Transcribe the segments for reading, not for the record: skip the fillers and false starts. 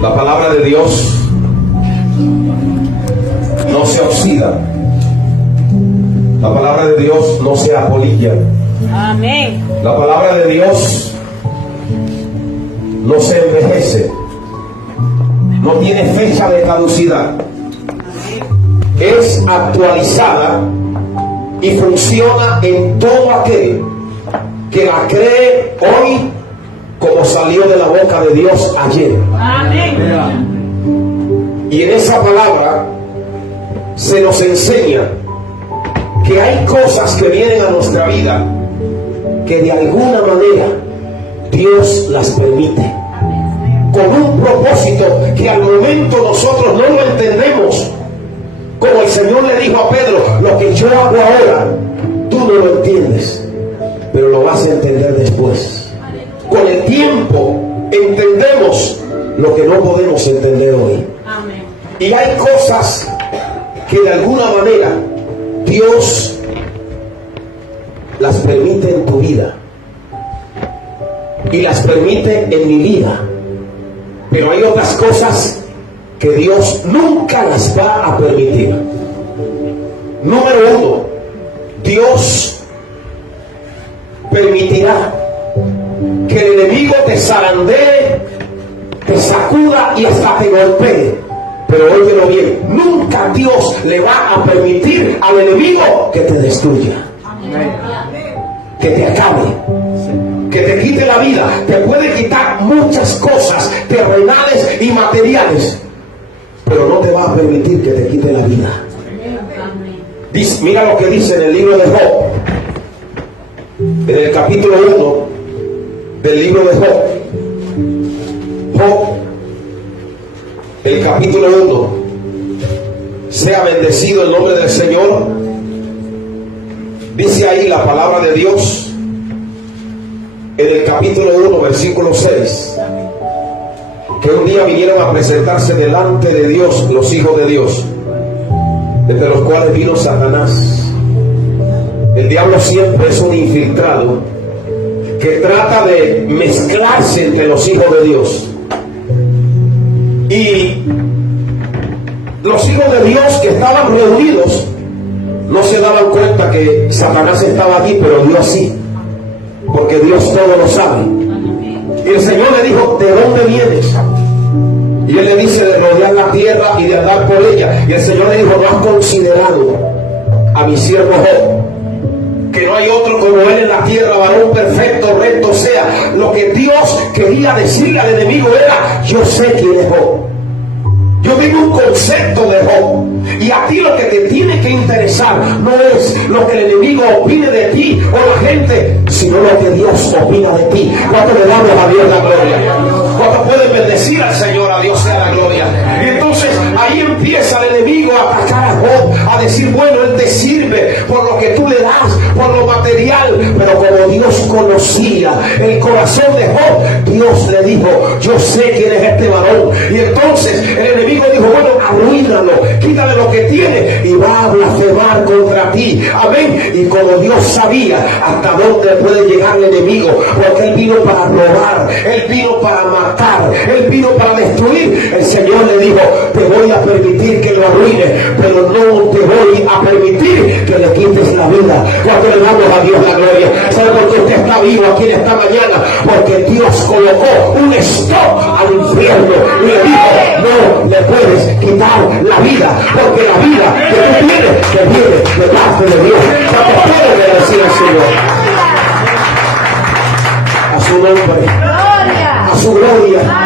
La palabra de Dios no se oxida. La palabra de Dios no se apolilla. Amén. La palabra de Dios no se envejece. No tiene fecha de caducidad. Es actualizada y funciona en todo aquel que la cree hoy como salió de la boca de Dios ayer. Amén. Y en esa palabra se nos enseña que hay cosas que vienen a nuestra vida que de alguna manera Dios las permite con un propósito que al momento nosotros no lo entendemos. Como el Señor le dijo a Pedro: lo que yo hago ahora tú no lo entiendes, pero lo vas a entender después. Con el tiempo entendemos lo que no podemos entender hoy. Amén. Y hay cosas que de alguna manera Dios las permite en tu vida y las permite en mi vida, pero hay otras cosas que Dios nunca las va a permitir. Número uno, Dios permitirá que el enemigo te zarandee, te sacuda y hasta te golpee. Pero óyelo bien, nunca Dios le va a permitir al enemigo que te destruya, que te acabe, que te quite la vida. Te puede quitar muchas cosas terrenales y materiales, pero no te va a permitir que te quite la vida. Dice, mira lo que dice en el libro de Job, en el capítulo 1 del libro de Job. Job, el capítulo 1. Sea bendecido el nombre del Señor. Dice ahí la palabra de Dios en el capítulo 1 versículo 6, que un día vinieron a presentarse delante de Dios los hijos de Dios, entre los cuales vino Satanás. El diablo siempre es un infiltrado que trata de mezclarse entre los hijos de Dios. Y los hijos de Dios que estaban reunidos no se daban cuenta que Satanás estaba aquí, pero Dios sí, porque Dios todo lo sabe. Y el Señor le dijo: ¿de dónde vienes? Y él le dice: de rodear la tierra y de andar por ella. Y el Señor le dijo: ¿no has considerado a mi siervo Job, que no hay otro como él en la tierra, varón perfecto, recto? O sea, lo que Dios quería decirle al enemigo era: yo sé quién es Job, yo tengo un concepto de Job. Y a ti lo que te tiene que interesar no es lo que el enemigo opine de ti o la gente, sino lo que Dios opina de ti. ¿Cuánto le damos a Dios la gloria? ¿Cuánto pueden bendecir al Señor? A Dios sea la gloria. Y entonces ahí empieza el enemigo a atacar a Job, a decir: bueno, él te sirve por lo que tú le das, por lo material. Pero como Dios conocía el corazón de Job, Dios le dijo: yo sé quién es este varón. Y entonces el enemigo dijo: bueno, arruínalo, quítale lo que tiene y va a blasfemar contra ti. Amén. Y como Dios sabía hasta dónde puede llegar el enemigo, porque él vino para robar, él vino para matar, él vino para destruir, el Señor le dijo: te voy a permitir que lo arruines, pero no te voy a permitir que le quites la vida. Cuando le damos a Dios la gloria. ¿Sabe por qué usted está vivo aquí en esta mañana? Porque Dios colocó un stop al infierno y le dijo: no le puedes quitar la vida, porque la vida que tú tienes que viene de parte de Dios. ¿Cuánto puede decir al Señor? A su nombre, a su gloria.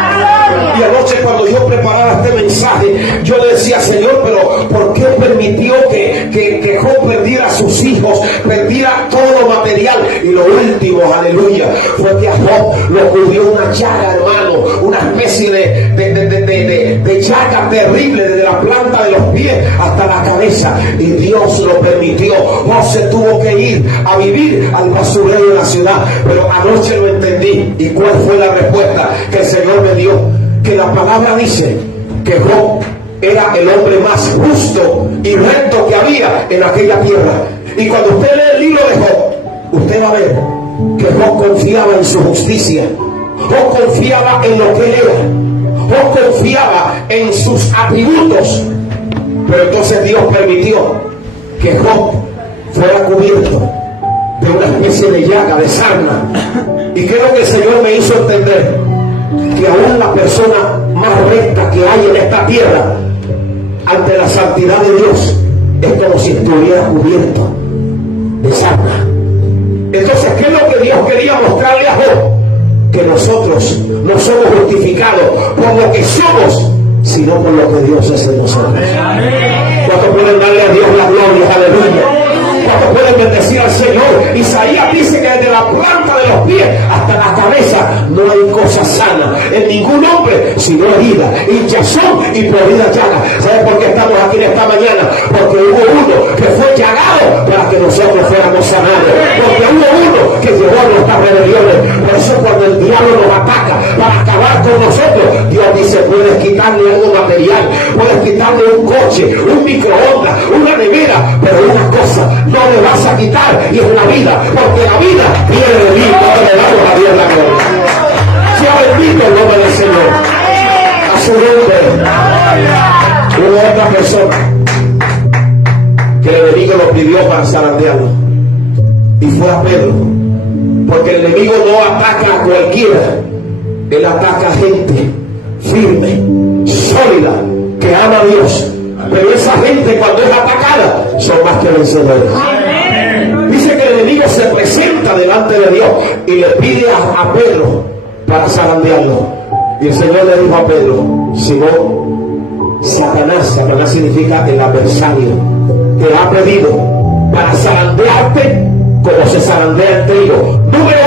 Y anoche, cuando yo preparaba este mensaje, yo decía: Señor, pero ¿por qué permitió que Job perdiera a sus hijos, perdiera todo lo material? Y lo último, aleluya, fue que a Job lo cubrió una llaga, hermano, una especie de llaga terrible, desde la planta de los pies hasta la cabeza. Y Dios lo permitió. Job se tuvo que ir a vivir al basurero de la ciudad. Pero anoche lo entendí. ¿Y cuál fue la respuesta que el Señor me dio? Que la palabra dice que Job era el hombre más justo y recto que había en aquella tierra. Y cuando usted lee el libro de Job, usted va a ver que Job confiaba en su justicia. Job confiaba en lo que él era. Job confiaba en sus atributos, pero entonces Dios permitió que Job fuera cubierto de una especie de llaga, de sarna. Y creo que el Señor me hizo entender que aún la persona más recta que hay en esta tierra, ante la santidad de Dios, es como si estuviera cubierto de sarna. Entonces, ¿qué es lo que Dios quería mostrarle a Job? Que nosotros no somos justificados por lo que somos, sino por lo que Dios es en nosotros. ¿Cuántos pueden darle a Dios la gloria? Aleluya. ¿Cuántos pueden bendecir al Señor? Isaías dice que desde la planta de los pies hasta la cabeza no hay cosa sana en ningún hombre, sino herida, hinchazón y podrida llaga. ¿Sabes por qué estamos aquí en esta mañana? Porque hubo uno que fue llagado para que nosotros fuéramos sanados. Porque hubo uno que llevó nuestras rebeliones. Por eso cuando el diablo nos ataca para acabar con nosotros, Dios dice: puedes quitarle algo material, puedes quitarle un coche, un microondas, una nevera, pero una cosa no le vas a quitar, y es la vida, porque la vida viene de mí. Cuando le damos a Dios la gloria. Sea bendito el nombre del Señor, a su nombre. Hubo otra persona que el enemigo lo pidió para zarandearlo, y fue a Pedro, porque el enemigo no ataca a cualquiera, él ataca a gente firme, sólida, que ama a Dios. Pero esa gente, cuando es atacada, son más que vencedores. Dice que el enemigo se presenta delante de Dios y le pide a Pedro para zarandearlo. Y el Señor le dijo a Pedro: Simón, Satanás significa el adversario, te ha pedido para zarandearte como se zarandea el trigo. Número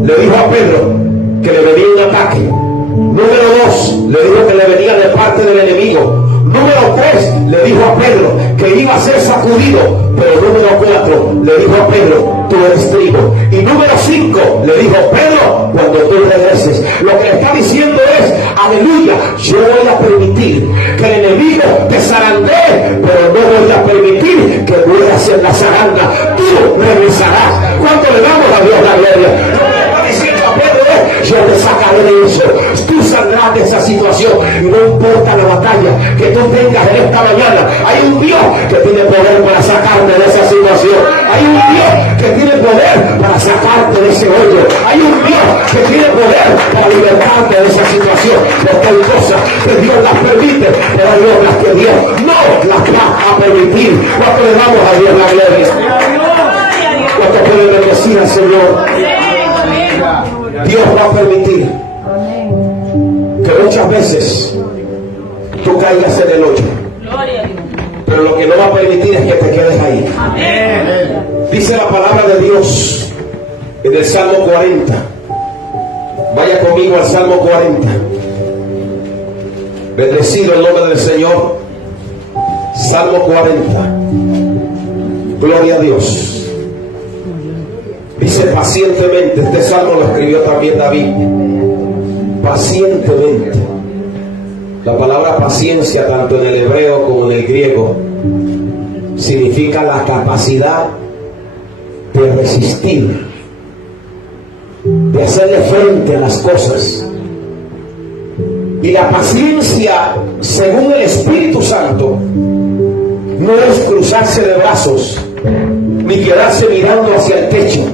1, le dijo a Pedro que le venía un ataque. Número 2, le dijo que le venía de parte del enemigo. Número 3, le dijo a Pedro que iba a ser sacudido. Pero número 4, le dijo a Pedro: tú eres trigo. Y número 5, le dijo: Pedro, cuando tú regreses. Lo que le está diciendo es: aleluya, yo voy a permitir que el enemigo te zarandee, pero no voy a permitir que mueras en la zaranda. Tú regresarás. ¿Cuánto le damos a Dios la gloria? Lo que le está diciendo a Pedro es: yo te sacaré de eso. Tú saldrás de esa situación, y no importa la batalla que tú tengas en esta mañana, hay un Dios que tiene poder para sacarte de esa situación. Hay un Dios que tiene poder para sacarte de ese hoyo. Hay un Dios que tiene poder para libertarte de esa situación. Porque hay cosas que Dios las permite, pero hay otras que Dios no las va a permitir. ¿Cuánto le damos a Dios la gloria? ¿Cuánto puede bendecir al Señor? Dios va a permitir que muchas veces tú caigas en el hoyo, pero lo que no va a permitir es que te quedes ahí. Dice la palabra de Dios en el Salmo 40. Vaya conmigo al Salmo 40. Bendecido el nombre del Señor. Salmo 40. Gloria a Dios. Dice: pacientemente. Este salmo lo escribió también David. Pacientemente. La palabra paciencia, tanto en el hebreo como en el griego, significa la capacidad de resistir, de hacerle frente a las cosas. Y la paciencia, según el Espíritu Santo, no es cruzarse de brazos ni quedarse mirando hacia el techo.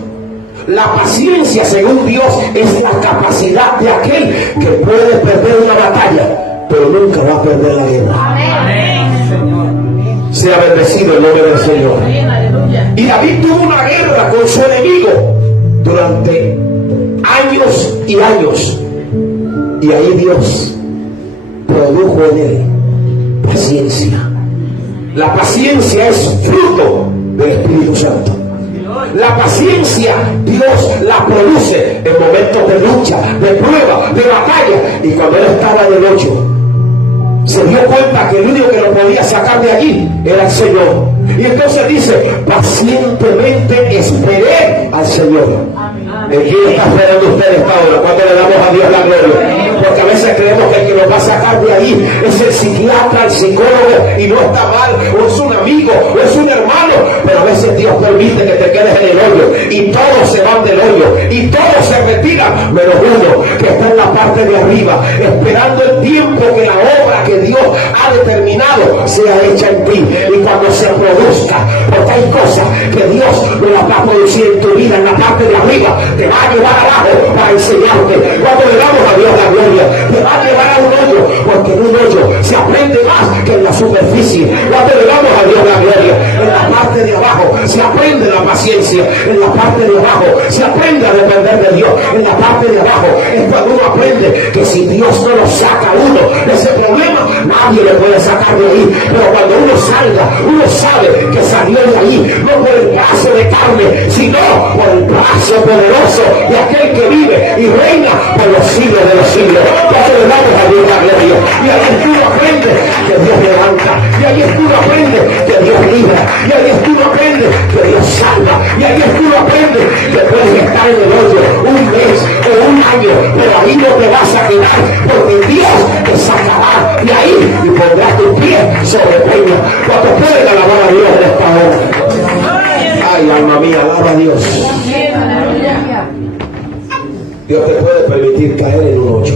La paciencia, según Dios, es la capacidad de aquel que puede perder una batalla, pero nunca va a perder la guerra. Sea bendecido el nombre del Señor. Y David tuvo una guerra con su enemigo durante años y años, y ahí Dios produjo en él paciencia. La paciencia es fruto del Espíritu Santo. La paciencia Dios la produce en momentos de lucha, de prueba, de batalla. Y cuando él estaba en el hoyo, se dio cuenta que el único que lo podía sacar de allí era el Señor. Y entonces dice: pacientemente esperé al Señor. ¿En quién está esperando usted esta hora? ¿Cuándo le damos a Dios la gloria? Porque a veces creemos que el que nos va a sacar de ahí es el psiquiatra, el psicólogo, y no está mal, o es una amigo o es un hermano, pero a veces Dios permite que te quedes en el hoyo y todos se van del hoyo y todos se retiran, menos uno que está en la parte de arriba, esperando el tiempo que la obra que Dios ha determinado sea hecha en ti. Y cuando se produzca, porque hay cosas que Dios no las va a producir en tu vida en la parte de arriba, te va a llevar abajo para enseñarte. Cuando le damos a Dios la gloria, te va a llevar a un hoyo, porque en un hoyo se aprende más que en la superficie. Cuando le damos a Dios la gloria, en la parte de abajo se aprende la paciencia, en la parte de abajo se aprende a depender de Dios, en la parte de abajo es cuando uno aprende que si Dios no lo saca a uno de ese problema, nadie le puede sacar de ahí. Pero cuando uno salga, uno sabe que salió de ahí, no por el brazo de carne, sino por el brazo poderoso de aquel que vive y reina por los siglos de los siglos. Cuando le damos a Dios la gloria, y ahí es que uno aprende que Dios levanta, y ahí es que uno aprende que Dios libra, y ahí es que uno aprende que Dios salva, y ahí es que uno aprende que puedes estar en el hoyo un mes o un año, pero ahí no te vas a quedar, porque Dios te sacará de ahí y pondrá tu pie sobre peña. Cuando pueden alabar a Dios en esta hora. Ay, alma mía, alaba a Dios. Dios te puede permitir caer en un hoyo.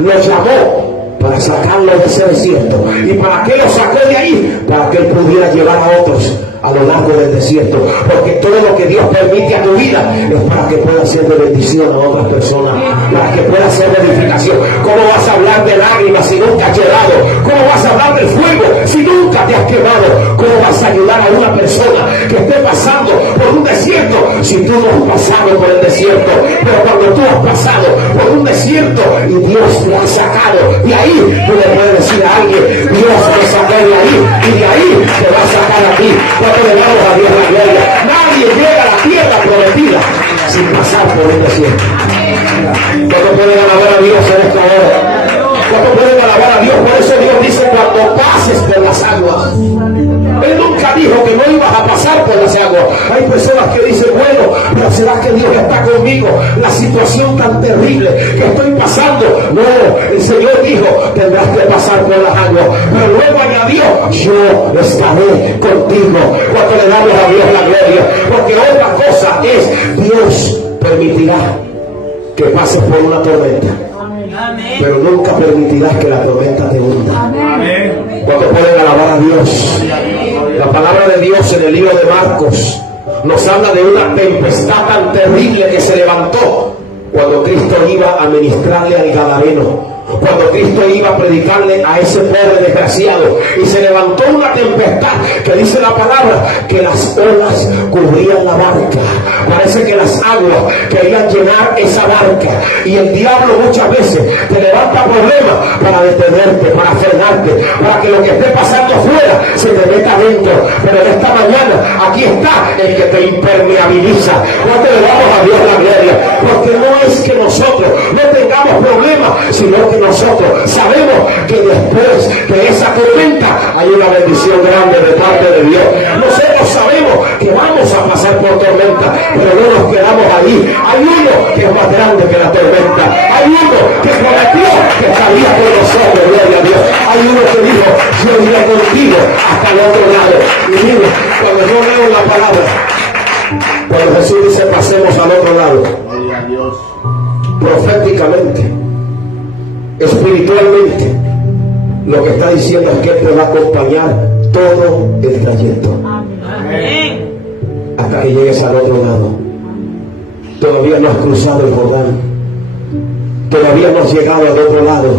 Lo llamó para sacarlo de ese desierto. ¿Y para qué lo sacó de ahí? Para que él pudiera llevar a otros a lo largo del desierto. Porque todo lo que Dios permite a tu vida es para que pueda ser de bendición a otras personas, para que pueda ser de edificación. ¿Cómo vas a hablar de lágrimas si nunca has llorado? ¿Cómo vas a hablar del fuego si nunca te has quemado? ¿Cómo vas a ayudar a una persona que esté pasando por un desierto si tú no has pasado por el desierto? Pero cuando tú has pasado por un desierto y Dios te ha sacado de ahí, tú le puedes decir a alguien: Dios te sacó de ahí y de ahí te va a sacar a ti. Cuando le damos a Dios la gloria, nadie llega a la tierra prometida sin pasar por un desierto. ¿Cuánto pueden alabar a Dios en esta hora? ¿Cuánto pueden alabar a Dios? Por eso Dios dice: cuando pases por las aguas. Él nunca dijo que no ibas a pasar por las aguas. Hay personas que dicen: bueno, pero ¿será que Dios está conmigo? La situación tan terrible que estoy pasando. No, el Señor dijo: tendrás que pasar por las aguas. Pero luego añadió: yo estaré contigo. Cuando le damos a Dios la gloria. Porque otra cosa es: Dios permitirá que pases por una tormenta, pero nunca permitirás que la tormenta te hunda. ¿Cuántos pueden alabar a Dios? La palabra de Dios en el libro de Marcos nos habla de una tempestad tan terrible que se levantó Cuando Cristo iba a ministrarle al gadareno, cuando Cristo iba a predicarle a ese pobre desgraciado, y se levantó una tempestad que dice la palabra que las olas cubrían la barca. Parece que las aguas querían llenar esa barca, y el diablo muchas veces te levanta problemas para detenerte, para frenarte, para que lo que esté pasando afuera se te meta adentro. Pero en esta mañana aquí está el que te impermeabiliza. ¿Cuánto le damos a Dios la gloria? Porque no es que nosotros no tengamos problemas, sino que nosotros sabemos que después de esa tormenta hay una bendición grande de parte de Dios. Nosotros sabemos que vamos a pasar por tormenta, pero no nos quedamos ahí. Hay uno que es más grande que la tormenta. Hay uno que prometió que estaría con nosotros, gloria a Dios. Hay uno que dijo, yo iré contigo hasta el otro lado. Y mira, cuando yo leo la palabra, cuando Jesús dice pasemos al otro lado, gloria a Dios, proféticamente, espiritualmente, lo que está diciendo es que Él te va a acompañar todo el trayecto. Amén. Hasta que llegues al otro lado. Todavía no has cruzado el Jordán. Todavía no has llegado al otro lado.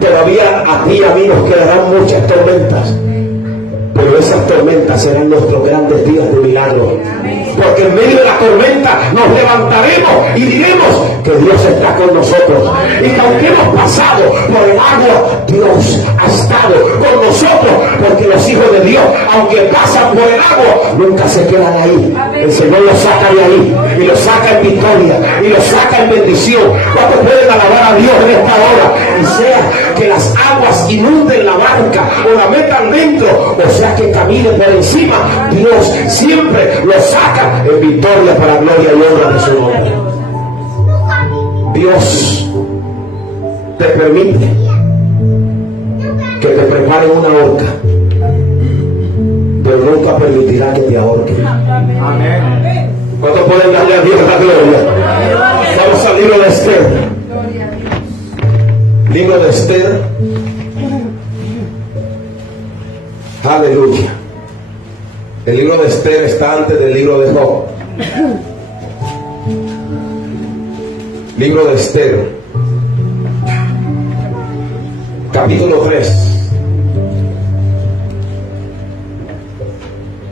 Todavía a ti y a mí nos quedarán muchas tormentas. Pero esas tormentas serán nuestros grandes días de milagro. Porque en medio de la tormenta nos levantaremos y diremos que Dios está con nosotros. Y que aunque hemos pasado por el agua, Dios ha estado con nosotros. Porque los hijos de Dios, aunque pasan por el agua, nunca se quedan ahí. El Señor los saca de ahí y los saca en victoria y los saca en bendición. ¿Cuántos pueden alabar a Dios en esta hora? Y sea que las aguas inunden la barca o la metan dentro, o sea que camine por encima, Dios siempre los saca en victoria para gloria y honra de su nombre. Dios te permite que te preparen una horca, pero nunca permitirá que te ahorquen. Amén. ¿Cuántos pueden darle a Dios la gloria? Vamos al libro de Esther. Libro de Esther. Aleluya. El libro de Esther está antes del libro de Job. Libro de Esther, capítulo 3.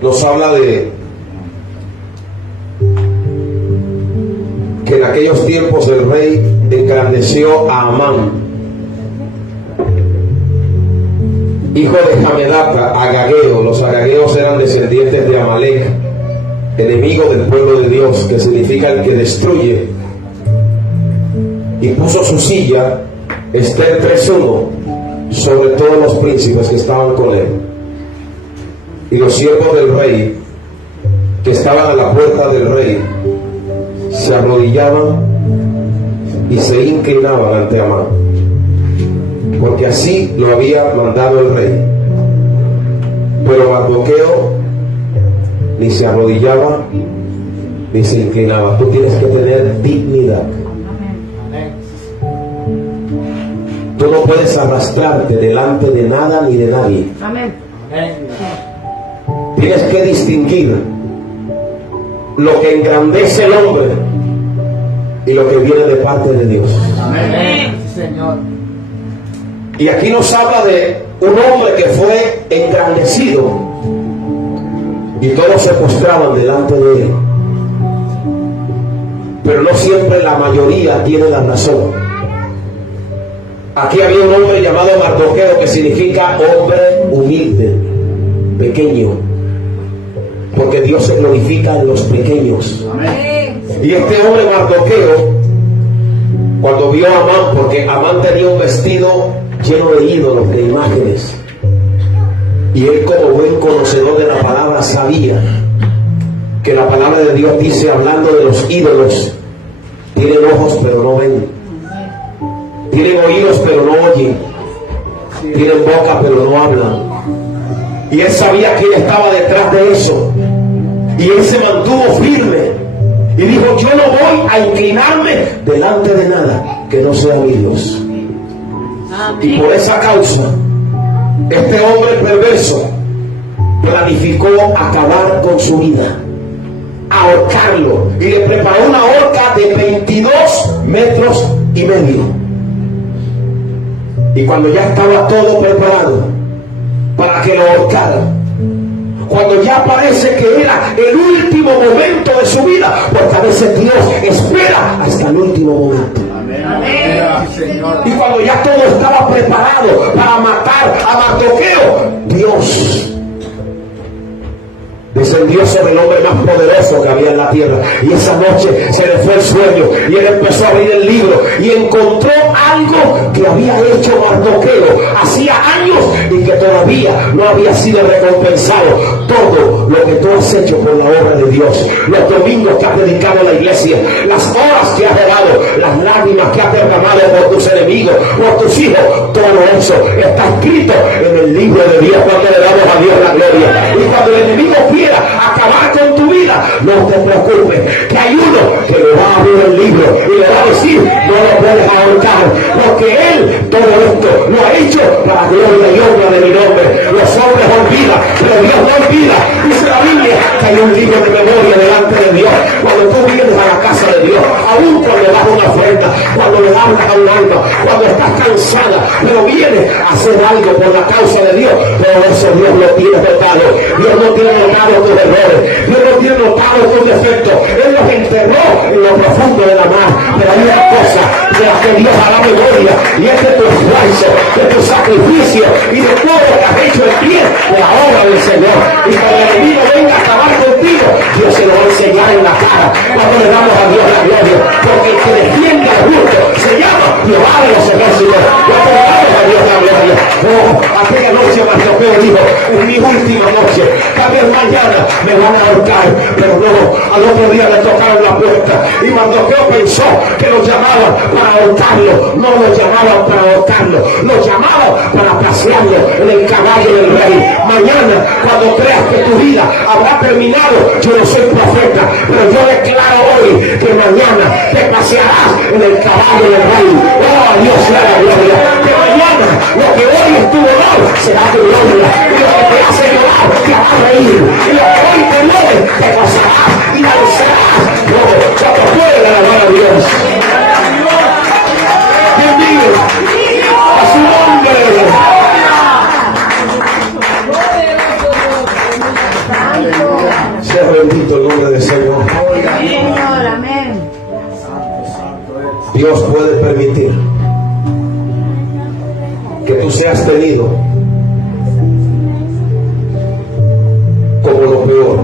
Nos habla de que en aquellos tiempos el rey engrandeció a Amán, hijo de Hamedata, agageo. Los agageos eran descendientes de Amalek, enemigo del pueblo de Dios, que significa el que destruye. Y puso su silla, Esther 3:1, sobre todos los príncipes que estaban con él. Y los siervos del rey, que estaban a la puerta del rey, se arrodillaban y se inclinaban ante Amán, porque así lo había mandado el rey. Pero Mardoqueo ni se arrodillaba ni se inclinaba. Tú tienes que tener dignidad. Tú no puedes arrastrarte delante de nada ni de nadie. Amén. Tienes que distinguir lo que engrandece el hombre y lo que viene de parte de Dios. Amén. Señor. Y aquí nos habla de un hombre que fue engrandecido y todos se postraban delante de él. Pero no siempre la mayoría tiene la razón. Aquí había un hombre llamado Mardoqueo, que significa hombre humilde, pequeño, porque Dios se glorifica en los pequeños. Amén. Y este hombre Mardoqueo, cuando vio a Amán, porque Amán tenía un vestido lleno de ídolos, de imágenes, y él, como buen conocedor de la palabra, sabía que la palabra de Dios dice, hablando de los ídolos, tienen ojos pero no ven, tienen oídos pero no oyen, tienen boca pero no hablan. Y él sabía quién estaba detrás de eso, y él se mantuvo firme y dijo, yo no voy a inclinarme delante de nada que no sea mi Dios. Y por esa causa, este hombre perverso planificó acabar con su vida, ahorcar ahorcarlo. Y le preparó una horca de 22 metros y medio. Y cuando ya estaba todo preparado para que lo ahorcara, cuando ya parece que era el último momento de su vida, porque a veces Dios espera hasta el último momento. Y cuando ya todo estaba preparado para matar a Mardoqueo, Dios descendió sobre el hombre más poderoso que había en la tierra. Y esa noche se le fue el sueño y él empezó a abrir el libro y encontró algo que había hecho Mardoqueo hacía años y que todavía no había sido recompensado. Todo lo que tú has hecho por la obra de Dios, los domingos que has dedicado a la iglesia, las horas que has dado, las lágrimas que has derramado por tus enemigos, por tus hijos, todo eso está escrito en el libro de Dios cuando le damos a Dios la gloria. Y cuando el enemigo quiera acabar con tu vida, no te preocupes, que hay uno que le va a abrir el libro y le va a decir: no lo puedes ahorcar, porque él todo esto lo ha hecho para gloria y honra de mi nombre. Los hombres olvidan, pero Dios no olvida. Dice la Biblia que hay un libro de memoria delante de Dios. Cuando tú vienes a la casa de Dios, aún cuando das una ofrenda, cuando le hablas a un alma, cuando estás cansada, pero vienes a hacer algo por la causa de Dios, todo eso Dios lo tiene notado. Dios no tiene notado tus errores, Dios no tiene notado tus defectos. Él los enterró en lo profundo de la mar. Pero hay una cosa de la que Dios hará memoria, y es de tu esfuerzo, de tu sacrificio y de todo lo que has hecho en pie de la obra del Señor. Y cuando el enemigo venga a acabar contigo, Dios se lo va a enseñar en la cara cuando le damos a Dios la gloria, porque el que defiende al justo se llama Jehová de los ejércitos. Cuando le damos a Dios la gloria. Oh, aquella noche Mardoqueo dijo: es mi última noche, también mañana me van a ahorcar. Pero no, al otro día le tocaron la puerta y Mardoqueo pensó que lo llamaban para ahorcarlo. No lo llamaban para ahorcarlo, lo llamaban para pasearlo en el caballo del rey. Mañana, cuando creas que tu vida habrá terminado, yo no soy profeta, pero yo declaro hoy que mañana te pasearás en el caballo del rey. Oh, a Dios sea la gloria. Que mañana lo que hoy estuvo mal será tu gloria, y lo que te hace llorar te hará reír, y lo que hoy te mueve te gozarás y danzarás. No, cuando puedes alabar a Dios. Bienvenido a su nombre. Sea bendito el nombre del Señor. Dios puede permitir que tú seas tenido como lo peor,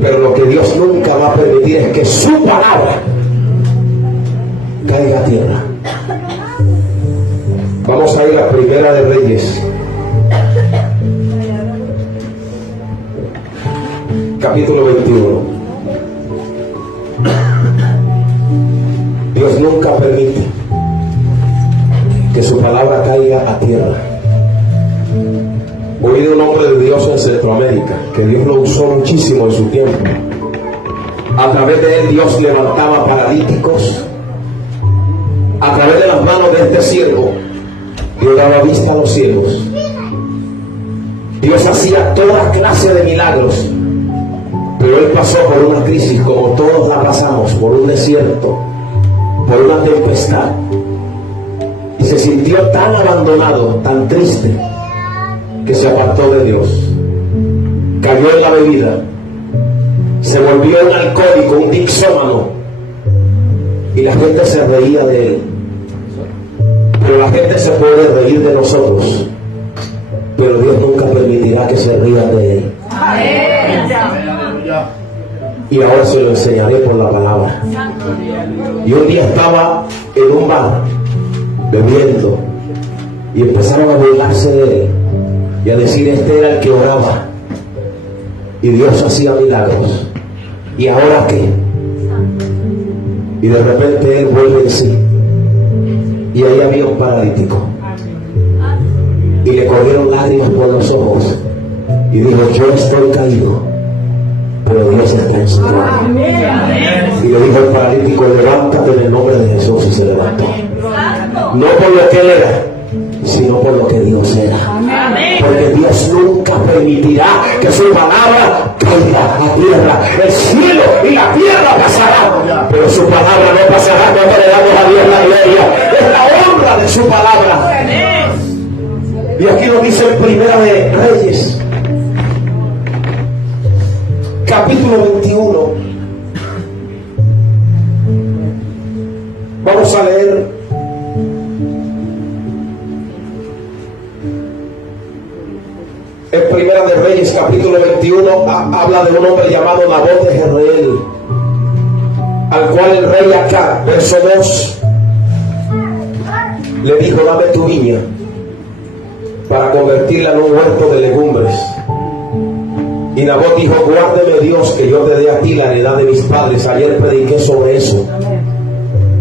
pero lo que Dios nunca va a permitir es que su palabra caiga a tierra. Vamos a ir a Primera de Reyes, capítulo 21. Dios nunca permite que su palabra caiga a tierra. Oí de un hombre de Dios en Centroamérica, que Dios lo usó muchísimo en su tiempo. A través de él Dios levantaba paralíticos. A través de las manos de este siervo Dios daba vista a los ciegos. Dios hacía toda clase de milagros. Pero él pasó por una crisis, como todos la pasamos, por un desierto, por una tempestad, y se sintió tan abandonado, tan triste, que se apartó de Dios. Cayó en la bebida, se volvió un alcohólico, un dixómano, y la gente se reía de él. Pero la gente se puede reír de nosotros, pero Dios nunca permitirá que se rían de él. Y ahora se lo enseñaré por la palabra. Y un día estaba en un bar bebiendo, y empezaron a burlarse de él y a decir: este era el que oraba y Dios hacía milagros, ¿y ahora qué? Y de repente él vuelve en sí, y ahí había un paralítico, y le corrieron lágrimas por los ojos, y dijo: yo estoy caído, pero Dios está en su trono. Y le dijo al paralítico: levántate en el nombre de Jesús. Y se levantó. No por lo que él era, sino por lo que Dios era. Porque Dios nunca permitirá que su palabra caiga a tierra. El cielo y la tierra pasarán, pero su palabra no pasará. Cuando le damos a Dios la gloria, es la honra de su palabra. Y aquí nos dice en Primera de Reyes, capítulo 21. Vamos a leer en Primera de Reyes, capítulo 21, habla de un hombre llamado Nabot de Jezreel, al cual el rey Acab, verso 2, le dijo: dame tu viña para convertirla en un huerto de legumbres. Y Nabot dijo: guárdeme Dios que yo te dé a ti la heredad de mis padres. Ayer prediqué sobre eso,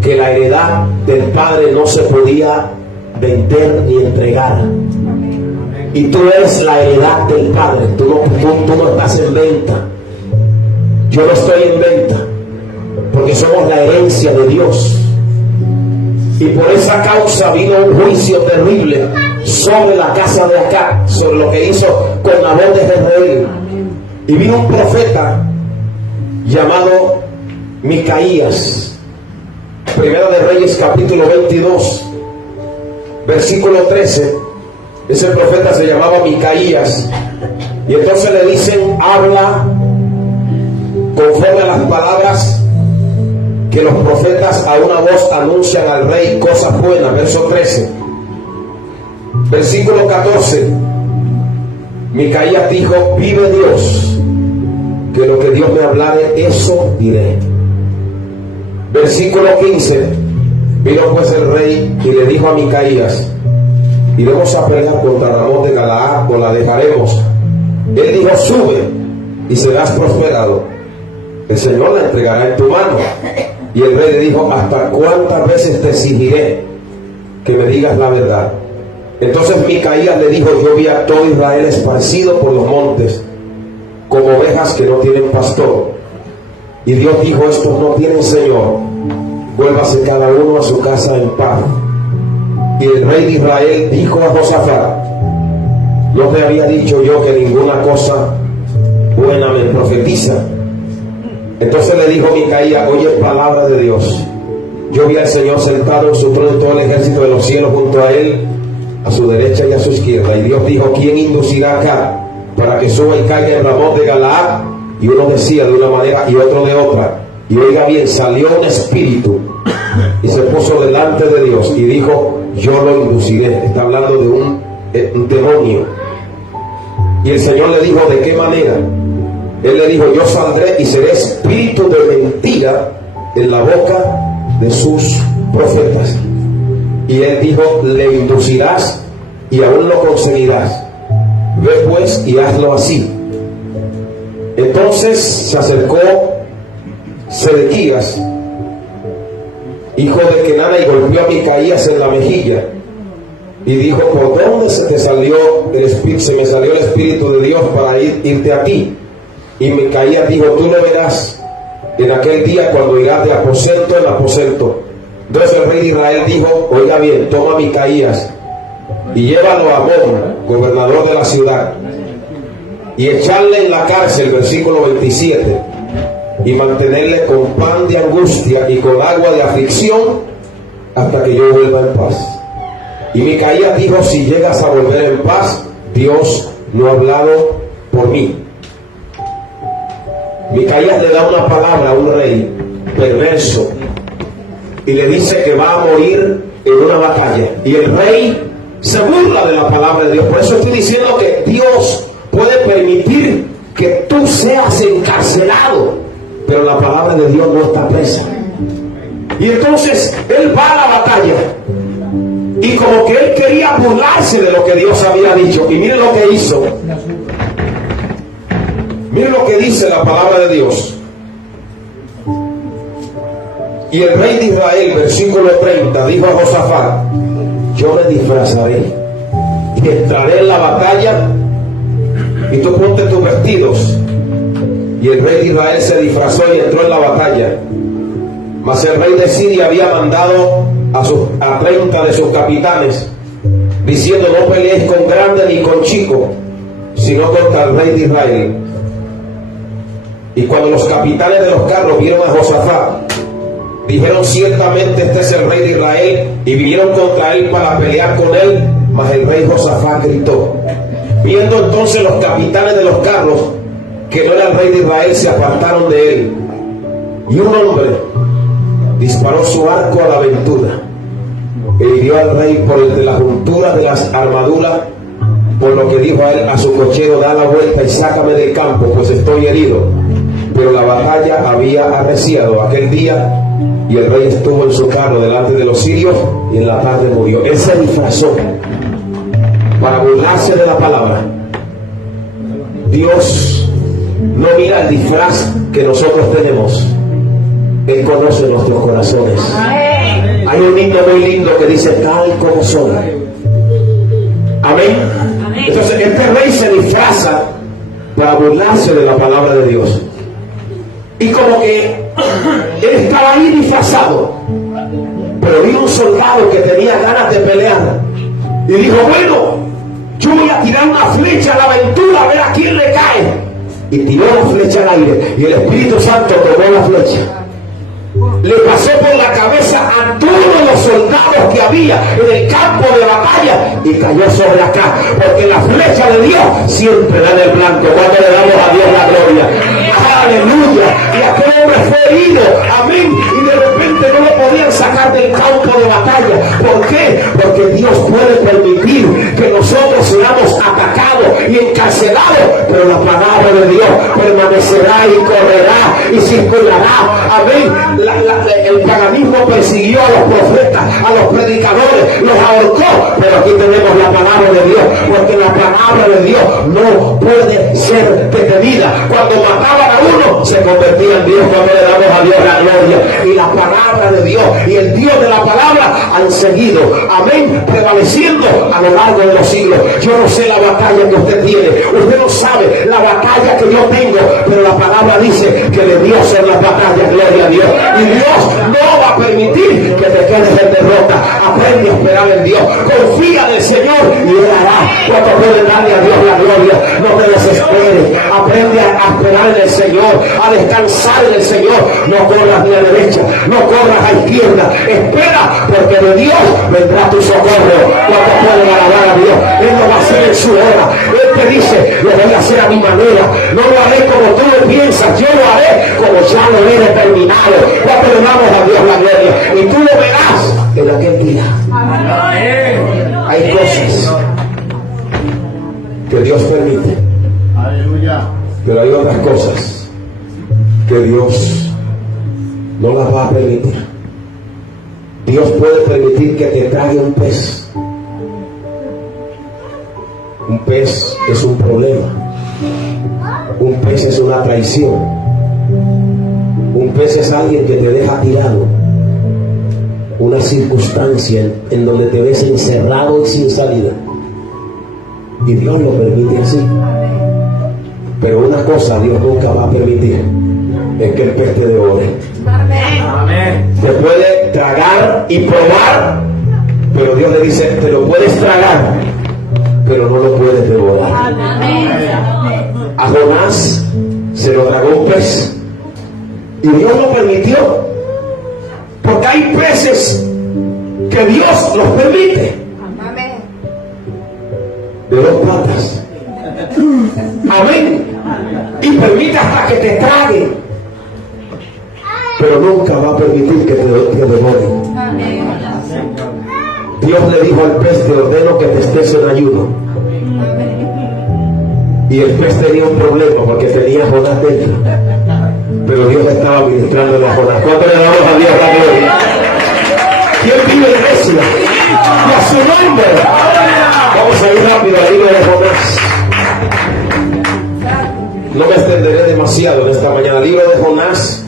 que la heredad del padre no se podía vender ni entregar. Y tú eres la heredad del padre. Tú no estás en venta. Yo no estoy en venta, porque somos la herencia de Dios. Y por esa causa vino un juicio terrible sobre la casa de Acab, sobre lo que hizo con Nabot de Jezreel. Y vino un profeta llamado Micaías. Primera de Reyes, capítulo 22, versículo 13. Ese profeta se llamaba Micaías. Y entonces le dicen: habla conforme a las palabras que los profetas a una voz anuncian al rey cosas buenas. Verso 13. Versículo 14. Micaías dijo: vive Dios, que lo que Dios me hablare, eso diré. Versículo 15. Vino pues el rey y le dijo a Micaías: iremos a pelear contra Ramón de Galaad, o la dejaremos. Él dijo: sube y serás prosperado, el Señor la entregará en tu mano. Y el rey le dijo: ¿hasta cuántas veces te exigiré que me digas la verdad? Entonces Micaías le dijo: yo vi a todo Israel esparcido por los montes, como ovejas que no tienen pastor. Y Dios dijo: estos no tienen Señor, vuélvase cada uno a su casa en paz. Y el rey de Israel dijo a Josafat: ¿no te había dicho yo que ninguna cosa buena me profetiza? Entonces le dijo Micaías: oye palabra de Dios. Yo vi al Señor sentado en su trono y todo el ejército de los cielos junto a él, a su derecha y a su izquierda. Y Dios dijo: ¿quién inducirá acá para que suba y caiga en Ramón de Galaad? Y uno decía de una manera y otro de otra. Y oiga bien, salió un espíritu y se puso delante de Dios y dijo: yo lo induciré. Está hablando de un demonio. Y el Señor le dijo: ¿de qué manera? Él le dijo: yo saldré y seré espíritu de mentira en la boca de sus profetas. Y él dijo: le inducirás y aún lo conseguirás. Ve pues y hazlo así. Entonces se acercó Sedequías, hijo de Kenana, y golpeó a Micaías en la mejilla y dijo: ¿por dónde se te salió el espíritu? Se me salió el espíritu de Dios para irte a ti. Y Micaías dijo: tú lo verás en aquel día cuando irás de aposento en aposento. Entonces el rey de Israel dijo: oiga bien, toma a Micaías y llévalo a Amón, gobernador de la ciudad, y echarle en la cárcel, versículo 27, y mantenerle con pan de angustia y con agua de aflicción hasta que yo vuelva en paz. Y Micaías dijo: si llegas a volver en paz, Dios no ha hablado por mí. Micaías le da una palabra a un rey perverso y le dice que va a morir en una batalla. Y el rey se burla de la palabra de Dios. Por eso estoy diciendo que Dios puede permitir que tú seas encarcelado, pero la palabra de Dios no está presa. Y entonces él va a la batalla y como que él quería burlarse de lo que Dios había dicho. Y miren lo que hizo. Miren lo que dice la palabra de Dios. Y el rey de Israel, versículo 30, dijo a Josafat: yo me disfrazaré y entraré en la batalla, y tú ponte tus vestidos. Y el rey de Israel se disfrazó y entró en la batalla. Mas el rey de Siria había mandado a 30 de sus capitanes, diciendo: no peleéis con grande ni con chico, sino contra el rey de Israel. Y cuando los capitanes de los carros vieron a Josafat, dijeron: ciertamente este es el rey de Israel. Y vinieron contra él para pelear con él. Mas el rey Josafat gritó. Viendo entonces los capitanes de los carros que no era el rey de Israel, se apartaron de él. Y un hombre disparó su arco a la aventura e hirió al rey por entre la juntura de las armaduras, por lo que dijo a él a su cochero: da la vuelta y sácame del campo, pues estoy herido. Pero la batalla había arreciado aquel día, y el rey estuvo en su carro delante de los sirios, y en la tarde murió. Él se disfrazó para burlarse de la palabra. Dios no mira el disfraz que nosotros tenemos. Él conoce nuestros corazones. Hay un himno muy lindo que dice: tal como soy. Amén. Entonces este rey se disfraza para burlarse de la palabra de Dios. Y como que él estaba ahí disfrazado, pero vino un soldado que tenía ganas de pelear y dijo: bueno, yo voy a tirar una flecha a la aventura a ver a quién le cae. Y tiró la flecha al aire, y el Espíritu Santo tomó la flecha, le pasó por la cabeza a todos los soldados que había en el campo de batalla y cayó sobre acá, porque la flecha de Dios siempre da en el blanco cuando le damos a Dios la gloria. Aleluya. Y aquel hombre fue herido, amén, y de repente no lo podían sacar del campo de batalla. ¿Por qué? Porque Dios puede permitir que nosotros seamos atacados y encarcelados, pero la palabra de Dios permanecerá y correrá y circulará. Amén. El paganismo persiguió a los profetas, a los predicadores, los ahorcó, pero aquí tenemos la palabra de Dios, porque la palabra de Dios no puede ser detenida. Cuando mataban a uno, se convertía en Dios. Cuando le damos a Dios la gloria, y la palabra de Dios y el Dios de la palabra han seguido, amén, prevaleciendo a lo largo de los siglos. Yo no sé la batalla que usted tiene, usted no sabe la batalla que yo tengo, pero la palabra dice que de Dios son las batallas, gloria a Dios. Y Dios no va a permitir que te quedes en derrota. Aprende a esperar en Dios, confía en el Señor y Él hará. Cuando puedes darle a Dios la gloria, no te desesperes, aprende a esperar en el Señor, a descansar en el Señor. No corras ni a derecha, no corras a izquierda, espera, porque de Dios vendrá tu socorro. Cuando puedes alabar a Dios, Él lo va a hacer en su hora. Él te dice: lo voy a hacer a mi manera, no lo haré como tú lo piensas, yo lo haré como ya lo he determinado. Cuando le damos a Dios la gloria, y tú lo verás en aquel día. Hay cosas que Dios permite, pero hay otras cosas que Dios no las va a permitir. Dios puede permitir que te trague un pez. Un pez es un problema. Un pez es una traición. Un pez es alguien que te deja tirado. Una circunstancia en donde te ves encerrado y sin salida. Y Dios lo permite así. Pero una cosa Dios nunca va a permitir, es que el pez te devore. Te puede tragar y probar, pero Dios le dice: te lo puedes tragar, pero no lo puedes devorar. A Jonás se lo tragó un pez, y Dios lo permitió, porque hay peces que Dios los permite, de dos patas, amén, y permite hasta que te trague, pero nunca va a permitir que te devoren. Dios le dijo al pez: te ordeno que te estés en ayuno. Y el pez tenía un problema, porque tenía Jonás dentro, pero Dios estaba ministrando a Jonás. ¿Cuánto le damos a Dios la gloria? ¿Quién vive en iglesia? Y a su nombre. Vamos a ir rápido al libro de Jonás. No me extenderé demasiado en esta mañana. El libro de Jonás,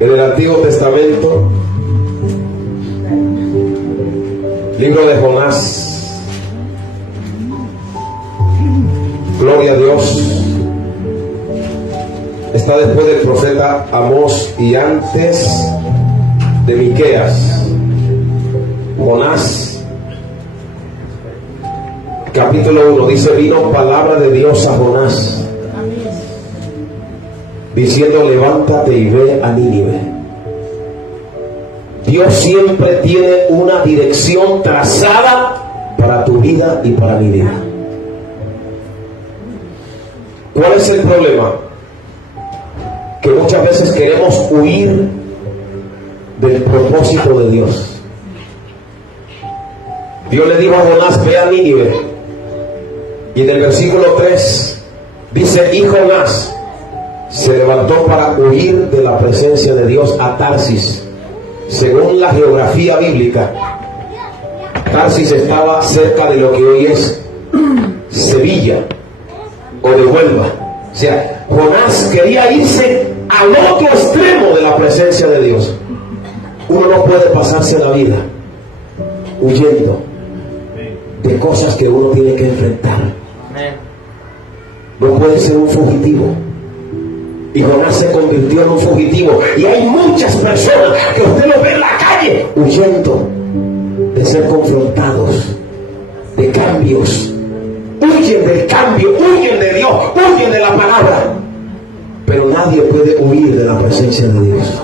en el Antiguo Testamento. Libro de Jonás. Gloria a Dios. Está después del profeta Amós y antes de Miqueas. Jonás, capítulo 1, dice: vino palabra de Dios a Jonás, diciendo: levántate y ve a Nínive. Dios siempre tiene una dirección trazada para tu vida y para mi vida. ¿Cuál es el problema? Que muchas veces queremos huir del propósito de Dios. Dios le dijo a Jonás: ve a Nínive. Y en el versículo 3 dice: y Jonás se levantó para huir de la presencia de Dios a Tarsis. Según la geografía bíblica, Tarsis estaba cerca de lo que hoy es Sevilla o de Huelva. O sea, Jonás quería irse al otro extremo de la presencia de Dios. Uno no puede pasarse la vida huyendo de cosas que uno tiene que enfrentar. No puede ser un fugitivo. Y Jonás se convirtió en un fugitivo. Y hay muchas personas que usted lo ve en la calle huyendo de ser confrontados, de cambios. Huyen del cambio, huyen de Dios, huyen de la palabra. Pero nadie puede huir de la presencia de Dios.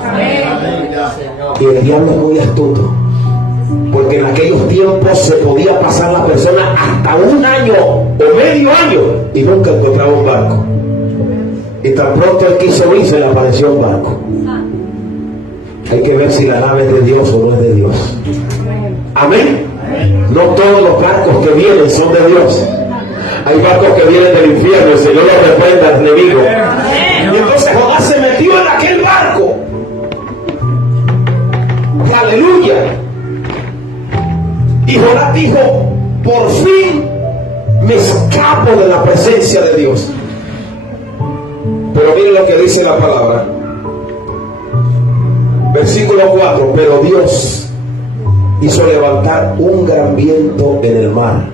Y el diablo es muy astuto, porque en aquellos tiempos se podía pasar la persona hasta un año o medio año y nunca encontraba un barco. Y tan pronto él quiso ir, se le apareció un barco. Hay que ver si la nave es de Dios o no es de Dios. Amén. No todos los barcos que vienen son de Dios. Hay barcos que vienen del infierno, el Señor los reprenda al enemigo. Y entonces Jonás se metió en aquel barco. Aleluya. Y Jonás dijo: por fin me escapo de la presencia de Dios. Pero miren lo que dice la palabra. Versículo 4. Pero Dios hizo levantar un gran viento en el mar.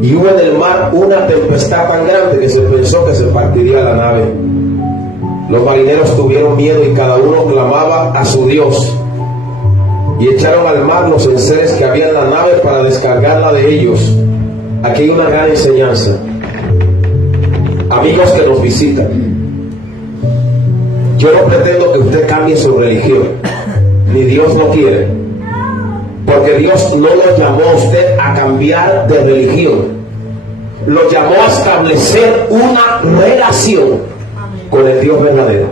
Y hubo en el mar una tempestad tan grande que se pensó que se partiría la nave. Los marineros tuvieron miedo y cada uno clamaba a su Dios. Y echaron al mar los enseres que había en la nave para descargarla de ellos. Aquí hay una gran enseñanza. Amigos que nos visitan, yo no pretendo que usted cambie su religión, ni Dios lo quiere, porque Dios no lo llamó a usted a cambiar de religión, lo llamó a establecer una relación con el Dios verdadero.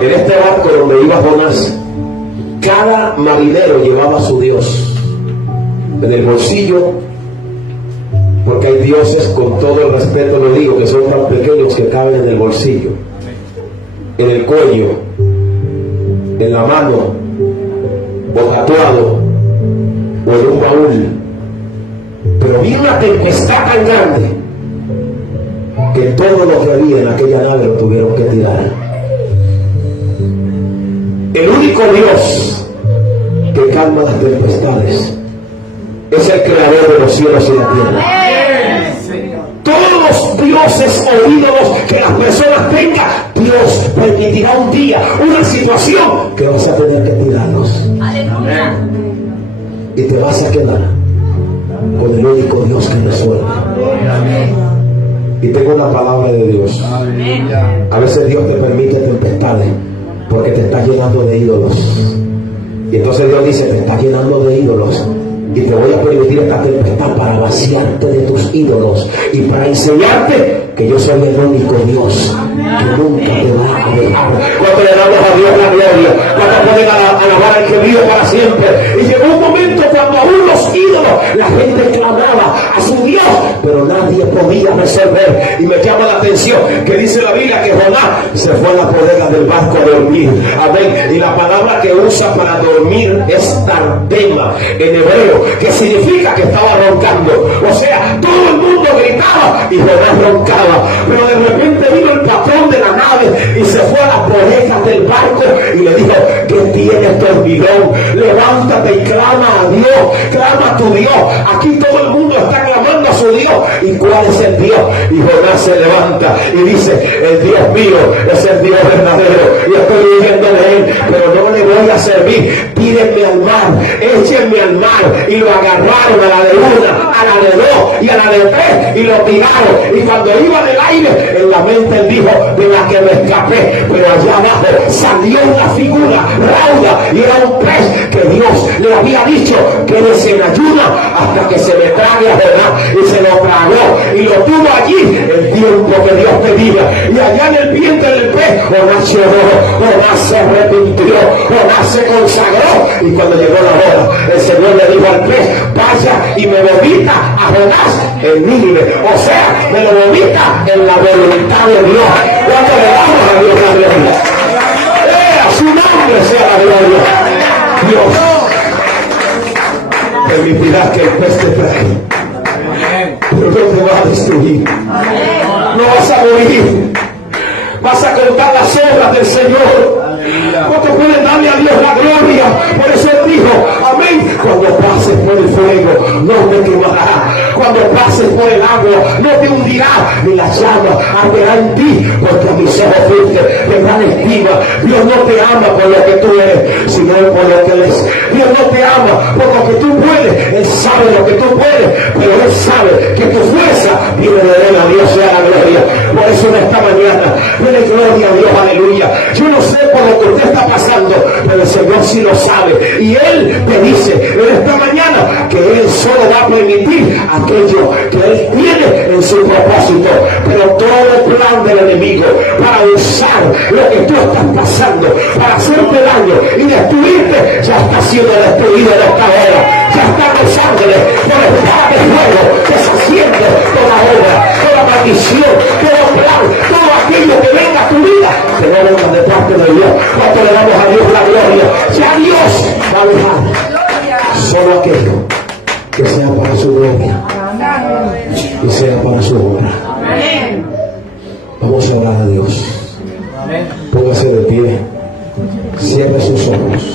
En este barco donde iba Jonás, cada marinero llevaba a su Dios en el bolsillo, porque hay dioses, con todo el respeto lo digo, que son tan pequeños que caben en el bolsillo, en el cuello, en la mano, o tatuado, o en un baúl. Pero vino una tempestad tan grande que todo lo que había en aquella nave lo tuvieron que tirar. El único Dios que calma las tempestades es el creador de los cielos y la tierra. Todos los dioses o ídolos que las personas tengan, Dios permitirá un día, una situación que vas a tener que tirarlos. Y te vas a quedar con el único Dios que resuelve. Y tengo una palabra de Dios. A veces Dios te permite tempestades porque te está llenando de ídolos. Y entonces Dios dice: te está llenando de ídolos, y te voy a permitir esta tempestad para vaciarte de tus ídolos y para enseñarte que yo soy el único Dios que nunca te va a dejar. Cuando le damos a Dios la gloria, cuando pueden alabar al que vive para siempre. Y llegó un momento cuando aún los ídolos, la gente clamaba a su Dios, pero nadie podía resolver. Y me llama la atención que dice la Biblia que Jonás se fue a la bodega del barco a dormir. Amén. Y la palabra que usa para dormir es tardema en hebreo, que significa que estaba roncando. O sea, todo el mundo gritaba y Jonás roncaba. Pero de repente vino el patrón de la nave y se fue a la orejas del barco y le dijo: ¿qué tienes, dormilón? Levántate y clama a Dios, clama a tu Dios. Aquí todo el mundo está clamando a su Dios. ¿Y cuál es el Dios? Y Jonás se levanta y dice: el Dios mío es el Dios verdadero y estoy huyendo de él, pero no le voy a servir. Tírenme al mar, échenme al mar. Y lo agarraron a la de una, a la de dos y a la de tres y lo tiraron. Y cuando iba del aire, en la mente él dijo: de la que me escapé. Pero allá abajo salió una figura rauda y era un pez que Dios le había dicho: quédese en ayuna hasta que se me trague a Jonás. Y se lo tragó y lo tuvo allí el tiempo que Dios te diga. Y allá en el vientre del pez, Jonás lloró, Jonás se arrepintió, Jonás se consagró. Y cuando llegó la hora, el Señor le dijo al pez: vaya y me vomita a Jonás en Nínive. O sea, me lo vomita en la voluntad de Dios. Cuando le damos a Dios la gloria, a su nombre sea la gloria. Dios permitirá que el pez te trague, pero no te va a destruir, no vas a morir, vas a contar las obras del Señor. ¿Cuántos pueden darle a Dios la gloria? Por eso él dijo: amén. Cuando pases por el fuego, no te quemará. Cuando pases por el agua, no te hundirá, ni la llama arderá en ti, porque a mis ojos fuiste de gran estima. Dios no te ama por lo que tú eres, sino por lo que Él es. Dios no te ama por lo que tú puedes. Él sabe lo que tú puedes, pero Él sabe que tu fuerza viene de Él. A Dios sea la gloria. Por eso en esta mañana, dele gloria a Dios, aleluya. Yo no sé por lo que usted está pasando, pero el Señor sí lo sabe. Y Él te dice en esta mañana que Él solo va a permitir aquello que Él tiene en su propósito. Pero todo plan del enemigo para usar lo que tú estás pasando, para hacerte daño y destruirte, ya está siendo destruido en esta hora. Ya está gozándole por el espada de fuego, deshaciendo toda obra, toda maldición, todo plan, todo aquello que venga a tu vida, que no venga de parte de Dios. Cuando le damos a Dios la gloria, ya Dios va a dejar solo aquello que sea para su gloria y sea para su obra. Vamos a orar a Dios. Póngase de pie, cierre sus ojos.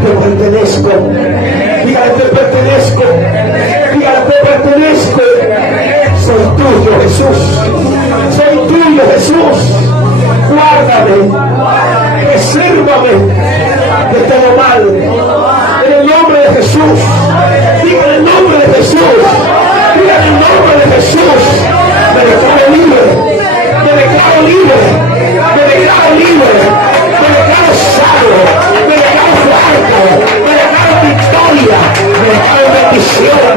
Te pertenezco. Dígale: te pertenezco. Dígale: te pertenezco. Soy tuyo, Jesús. Soy tuyo, Jesús. Guárdame. Resérvame de todo mal. En el nombre de Jesús. Dígale el nombre de Jesús. Dígale el nombre de Jesús. Me declaro libre. Me declaro libre. Me declaro libre. Me declaro salvo. Me declaro fuerte. Me declaro victoria. Me declaro bendición.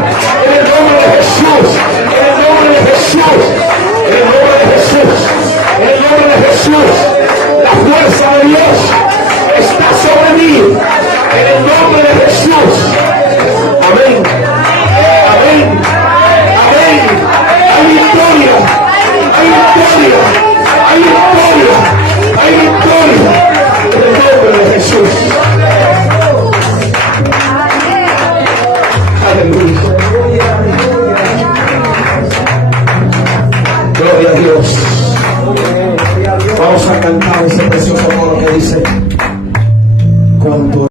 En el nombre de Jesús.